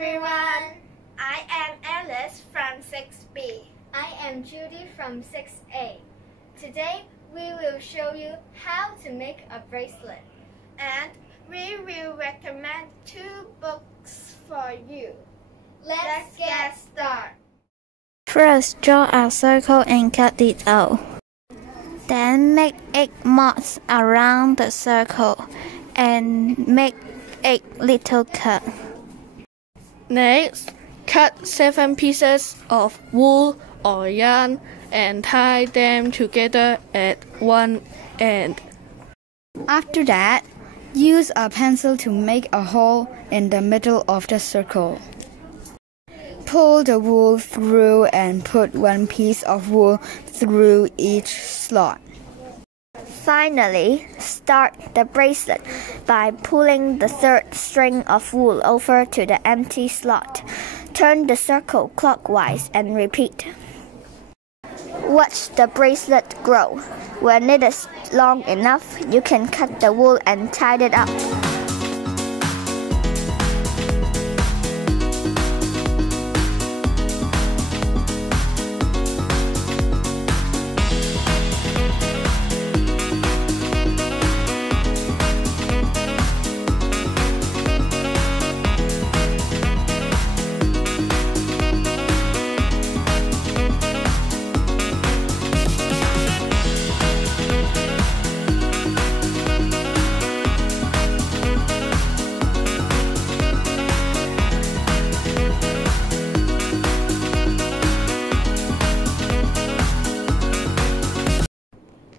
everyone! I am Alice from 6B. I am Judy from 6A. Today we will show you how to make a bracelet. And we will recommend 2 books for you. Let's get started. First, draw a circle and cut it out. Then make 8 marks around the circle and make 8 little cuts. Next, cut 7 pieces of wool or yarn and tie them together at one end. After that, use a pencil to make a hole in the middle of the circle. Pull the wool through and put 1 piece of wool through each slot. Finally, start the bracelet by pulling the 3rd string of wool over to the empty slot. Turn the circle clockwise and repeat. Watch the bracelet grow. When it is long enough, you can cut the wool and tie it up.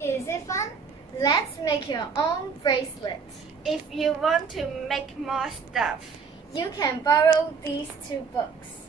Is it fun? Let's make your own bracelet. If you want to make more stuff, you can borrow these 2 books.